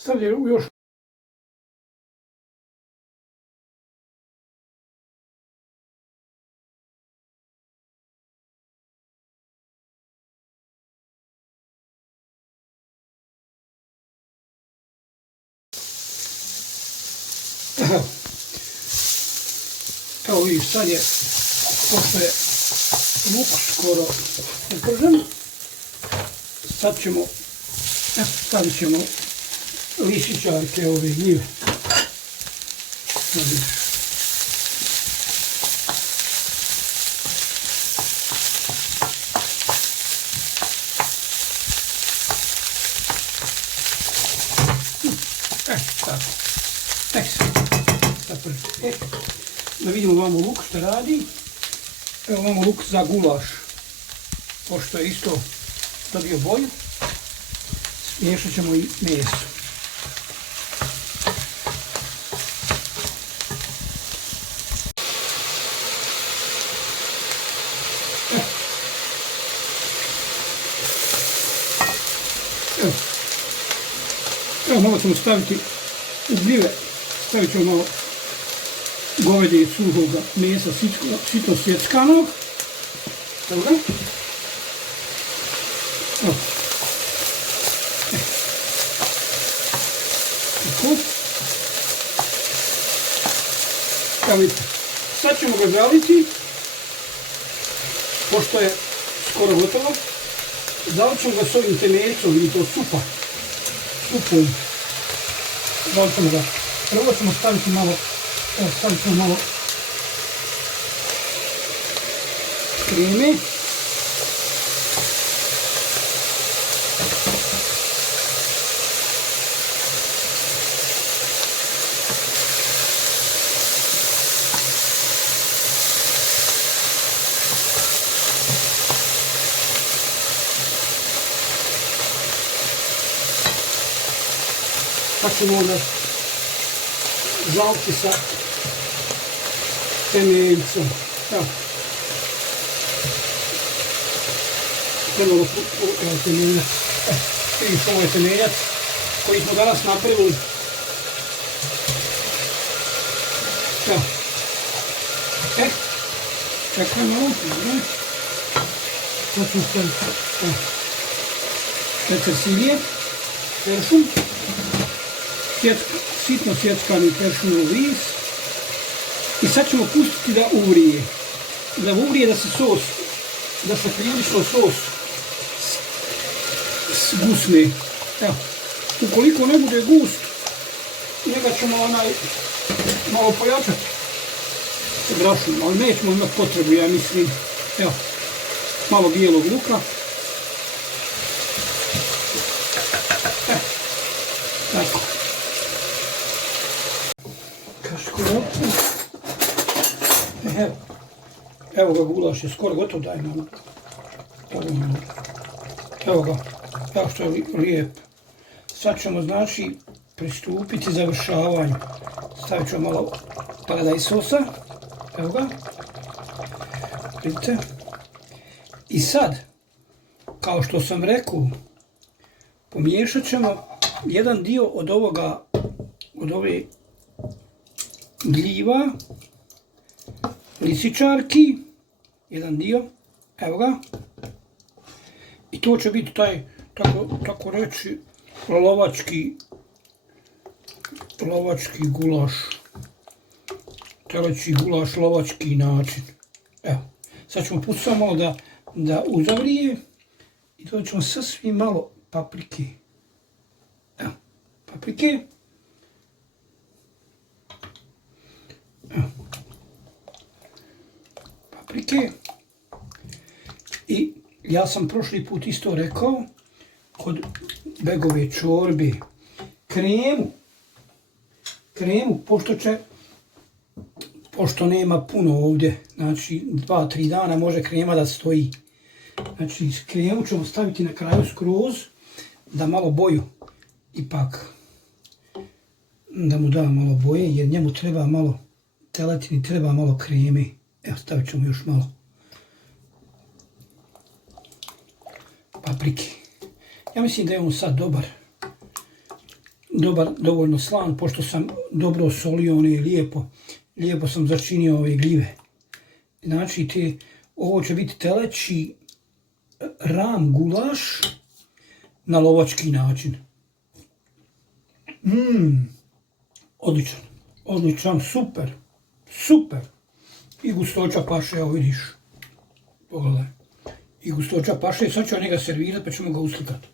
stavljaju još evo vidiš, sad je, pošto je luk skoro upržen, stavit ćemo lisičarke ove gljive. Tako. Tek se. Da vidimo vamo luk što radi. Evo vamo luk za gulaš. Pošto je isto dobio boju. Miješat ćemo i meso. Evo malo ćemo staviti u gljive, stavit ćemo malo govedje i suhoga mesa sitno sjeckanog. Evo ga. Evo. Tako. Evo vidite. Sad ćemo ga zaliti, pošto je skoro gotovo. Zalit ćemo ga s ovim temeljcom ili to supom. Zalit ćemo ga. Prvo ćemo staviti malo kreme. Pa ćemo onda zaliti sa temeljicom. Evo. Evo temeljac. Vidiš, ovo je temeljac koji smo danas napravili. Evo. Čekaj malo. To ćemo staviti. Petersilije. Peršun. Sitno sjeckani peršunov lis i sad ćemo pustiti da uvrije. Da uvrije, da se prilično sos zgusne. Evo, ukoliko ne bude gust, njega ćemo malo pojačati sa brašnom, ali nećemo imati potrebu, ja mislim. Evo, malo bijelog luka. Tako. Evo ga, gulaš je skoro gotov, daj nam. Evo ga, evo što je lijep. Sad ćemo znači pristupiti završavanju. Stavit ćemo malo paradajz sosa. Evo ga. Vidite. I sad, kao što sam rekao, pomiješat ćemo jedan dio od ove gljiva, lisičarki, jedan dio, evo ga. I to će biti taj, tako reći, lovački gulaš. Teleći gulaš, lovački način. Evo, sad ćemo pustiti samo malo da uzavrije i to ćemo sasvim malo paprike. Evo, paprike. Evo. Paprike. I ja sam prošli put isto rekao, kod begove čorbe, kremu, pošto nema puno ovdje, znači 2-3 dana može krema da stoji. Znači kremu ćemo staviti na kraju skroz, da malo boju, ipak, da mu da malo boje, jer njemu treba malo, teletini treba malo kreme. Evo, stavit ćemo još malo paprike. Ja mislim da je on sad dovoljno slan, pošto sam dobro osolio one lijepo sam začinio ove gljive. Znači, ovo će biti teleći ram gulaš na lovački način. Odličan, super. I gustoća paše, evo vidiš. Pogledaj. I gustoća paše, sad ću njega servirati pa ćemo ga uslikati.